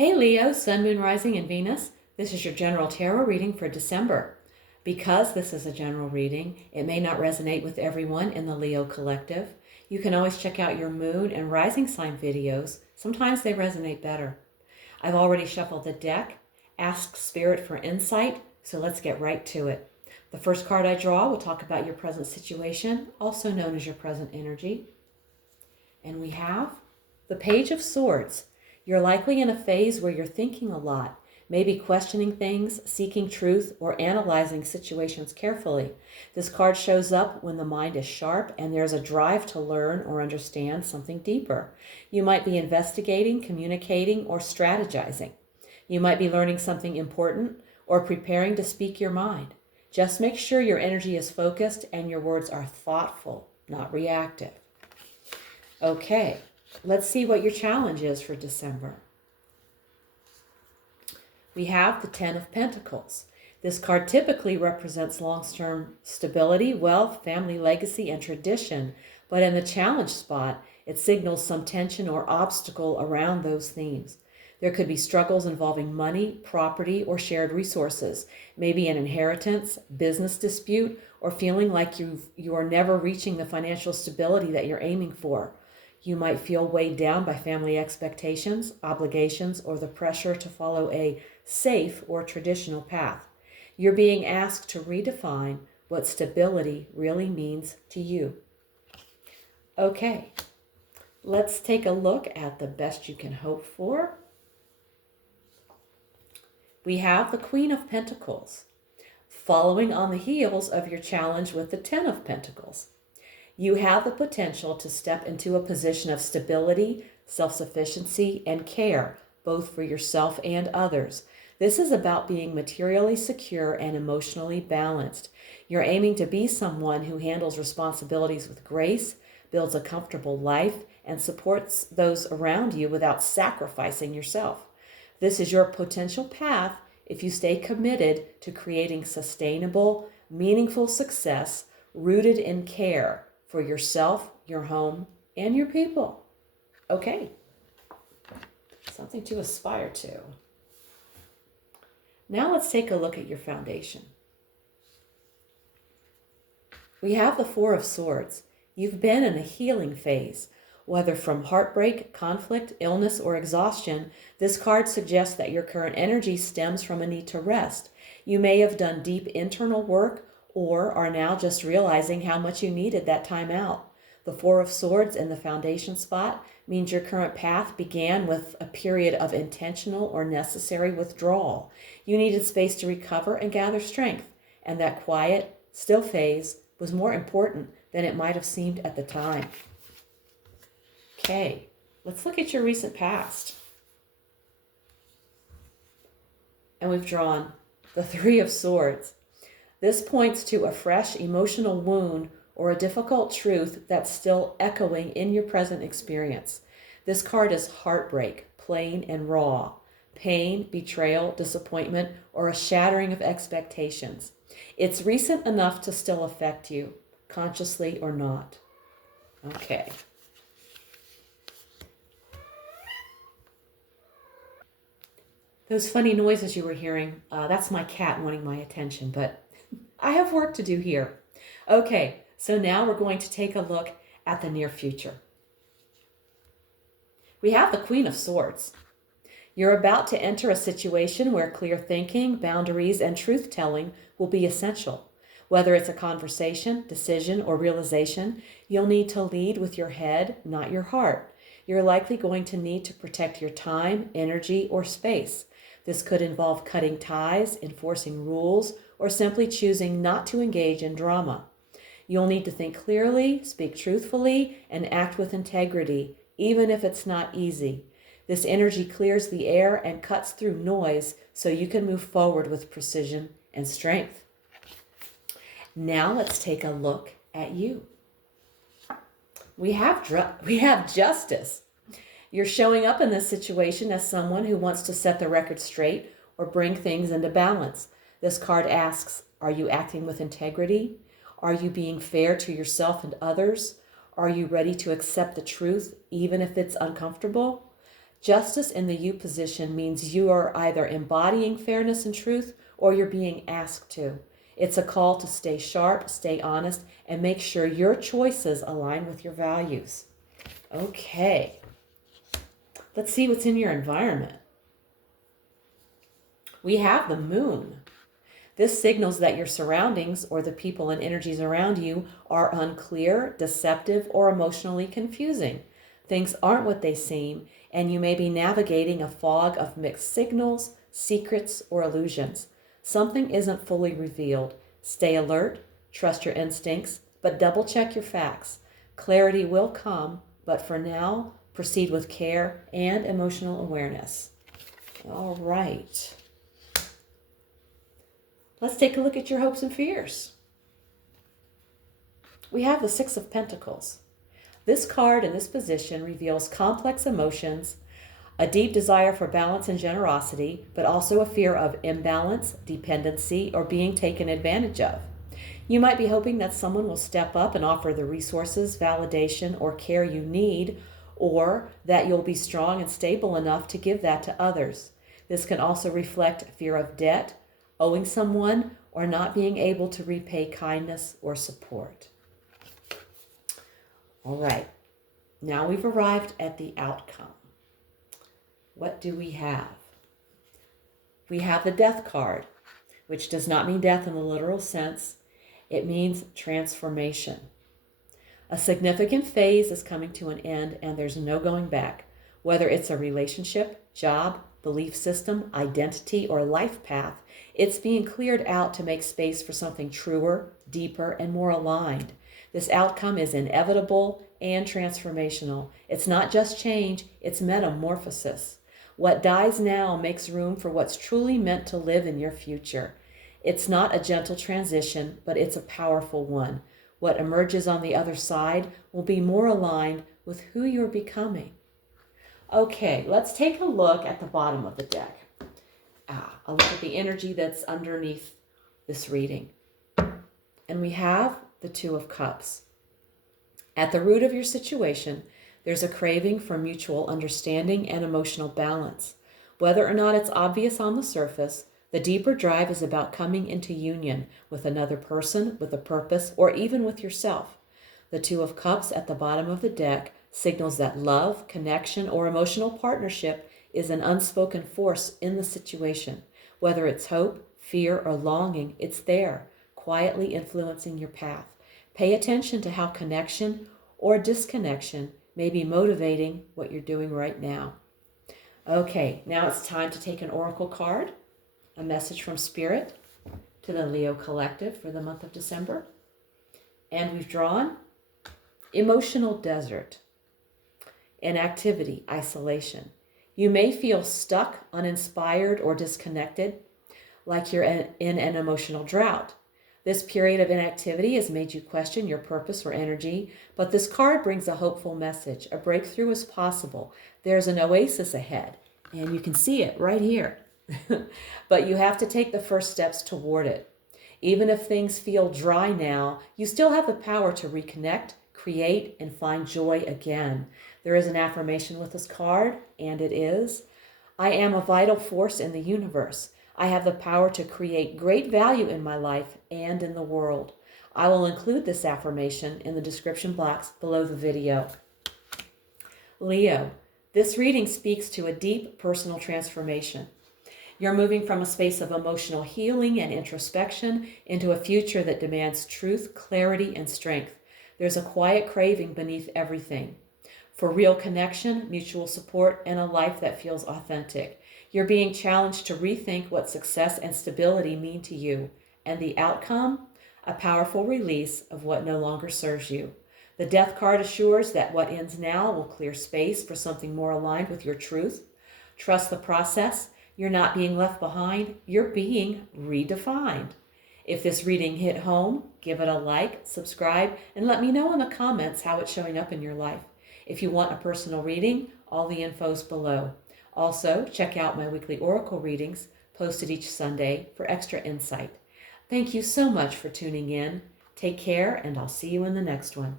Hey Leo, Sun, Moon, Rising, and Venus. This is your general tarot reading for December. Because this is a general reading, it may not resonate with everyone in the Leo collective. You can always check out your moon and rising sign videos. Sometimes they resonate better. I've already shuffled the deck, asked Spirit for insight, so let's get right to it. The first card I draw will talk about your present situation, also known as your present energy. And we have the Page of Swords. You're likely in a phase where you're thinking a lot, maybe questioning things, seeking truth, or analyzing situations carefully. This card shows up when the mind is sharp and there's a drive to learn or understand something deeper. You might be investigating, communicating, or strategizing. You might be learning something important or preparing to speak your mind. Just make sure your energy is focused and your words are thoughtful, not reactive. Okay, let's see what your challenge is for December. We have the Ten of Pentacles. This card typically represents long-term stability, wealth, family legacy, and tradition, but in the challenge spot, it signals some tension or obstacle around those themes. There could be struggles involving money, property, or shared resources, maybe an inheritance, business dispute, or feeling like you are never reaching the financial stability that you're aiming for. You might feel weighed down by family expectations, obligations, or the pressure to follow a safe or traditional path. You're being asked to redefine what stability really means to you. Okay, let's take a look at the best you can hope for. We have the Queen of Pentacles, following on the heels of your challenge with the Ten of Pentacles. You have the potential to step into a position of stability, self-sufficiency, and care, both for yourself and others. This is about being materially secure and emotionally balanced. You're aiming to be someone who handles responsibilities with grace, builds a comfortable life, and supports those around you without sacrificing yourself. This is your potential path if you stay committed to creating sustainable, meaningful success rooted in care for yourself, your home, and your people. Okay, something to aspire to. Now let's take a look at your foundation. We have the Four of Swords. You've been in a healing phase. Whether from heartbreak, conflict, illness, or exhaustion, this card suggests that your current energy stems from a need to rest. You may have done deep internal work or are now just realizing how much you needed that time out. The Four of Swords in the foundation spot means your current path began with a period of intentional or necessary withdrawal. You needed space to recover and gather strength, and that quiet, still phase was more important than it might have seemed at the time. Okay, let's look at your recent past. And we've drawn the Three of Swords. This points to a fresh emotional wound or a difficult truth that's still echoing in your present experience. This card is heartbreak, plain and raw, pain, betrayal, disappointment, or a shattering of expectations. It's recent enough to still affect you, consciously or not. Okay. Those funny noises you were hearing, that's my cat wanting my attention, but I have work to do here. Okay, so now we're going to take a look at the near future. We have the Queen of Swords. You're about to enter a situation where clear thinking, boundaries, and truth-telling will be essential. Whether it's a conversation, decision, or realization, you'll need to lead with your head, not your heart. You're likely going to need to protect your time, energy, or space. This could involve cutting ties, enforcing rules, or simply choosing not to engage in drama. You'll need to think clearly, speak truthfully, and act with integrity, even if it's not easy. This energy clears the air and cuts through noise so you can move forward with precision and strength. Now let's take a look at you. We have justice. You're showing up in this situation as someone who wants to set the record straight or bring things into balance. This card asks, are you acting with integrity? Are you being fair to yourself and others? Are you ready to accept the truth, even if it's uncomfortable? Justice in the you position means you are either embodying fairness and truth or you're being asked to. It's a call to stay sharp, stay honest, and make sure your choices align with your values. Okay, let's see what's in your environment. We have the moon. This signals that your surroundings or the people and energies around you are unclear, deceptive, or emotionally confusing. Things aren't what they seem, and you may be navigating a fog of mixed signals, secrets, or illusions. Something isn't fully revealed. Stay alert, trust your instincts, but double check your facts. Clarity will come, but for now, proceed with care and emotional awareness. All right. Let's take a look at your hopes and fears. We have the Six of Pentacles. This card in this position reveals complex emotions, a deep desire for balance and generosity, but also a fear of imbalance, dependency, or being taken advantage of. You might be hoping that someone will step up and offer the resources, validation, or care you need, or that you'll be strong and stable enough to give that to others. This can also reflect fear of debt, owing someone, or not being able to repay kindness or support. All right, now we've arrived at the outcome. What do we have? We have the Death card, which does not mean death in the literal sense. It means transformation. A significant phase is coming to an end and there's no going back. Whether it's a relationship, job, belief system, identity, or life path, it's being cleared out to make space for something truer, deeper, and more aligned. This outcome is inevitable and transformational. It's not just change, it's metamorphosis. What dies now makes room for what's truly meant to live in your future. It's not a gentle transition, but it's a powerful one. What emerges on the other side will be more aligned with who you're becoming. Okay, let's take a look at the bottom of the deck. A look at the energy that's underneath this reading. And we have the Two of Cups. At the root of your situation, there's a craving for mutual understanding and emotional balance. Whether or not it's obvious on the surface, the deeper drive is about coming into union with another person, with a purpose, or even with yourself. The Two of Cups at the bottom of the deck signals that love, connection, or emotional partnership is an unspoken force in the situation. Whether it's hope, fear, or longing, it's there, quietly influencing your path. Pay attention to how connection or disconnection may be motivating what you're doing right now. Okay, now it's time to take an oracle card, a message from Spirit to the Leo Collective for the month of December. And we've drawn emotional desert, inactivity, isolation. You may feel stuck, uninspired, or disconnected, like you're in an emotional drought. This period of inactivity has made you question your purpose or energy, but this card brings a hopeful message. A breakthrough is possible. There's an oasis ahead, and you can see it right here. But you have to take the first steps toward it. Even if things feel dry now, you still have the power to reconnect, create, and find joy again. There is an affirmation with this card, and it is, I am a vital force in the universe. I have the power to create great value in my life and in the world. I will include this affirmation in the description box below the video. Leo, this reading speaks to a deep personal transformation. You're moving from a space of emotional healing and introspection into a future that demands truth, clarity, and strength. There's a quiet craving beneath everything for real connection, mutual support, and a life that feels authentic. You're being challenged to rethink what success and stability mean to you, and the outcome, a powerful release of what no longer serves you. The Death card assures that what ends now will clear space for something more aligned with your truth. Trust the process. You're not being left behind. You're being redefined. If this reading hit home, give it a like, subscribe, and let me know in the comments how it's showing up in your life. If you want a personal reading, all the info's below. Also, check out my weekly oracle readings posted each Sunday for extra insight. Thank you so much for tuning in. Take care, and I'll see you in the next one.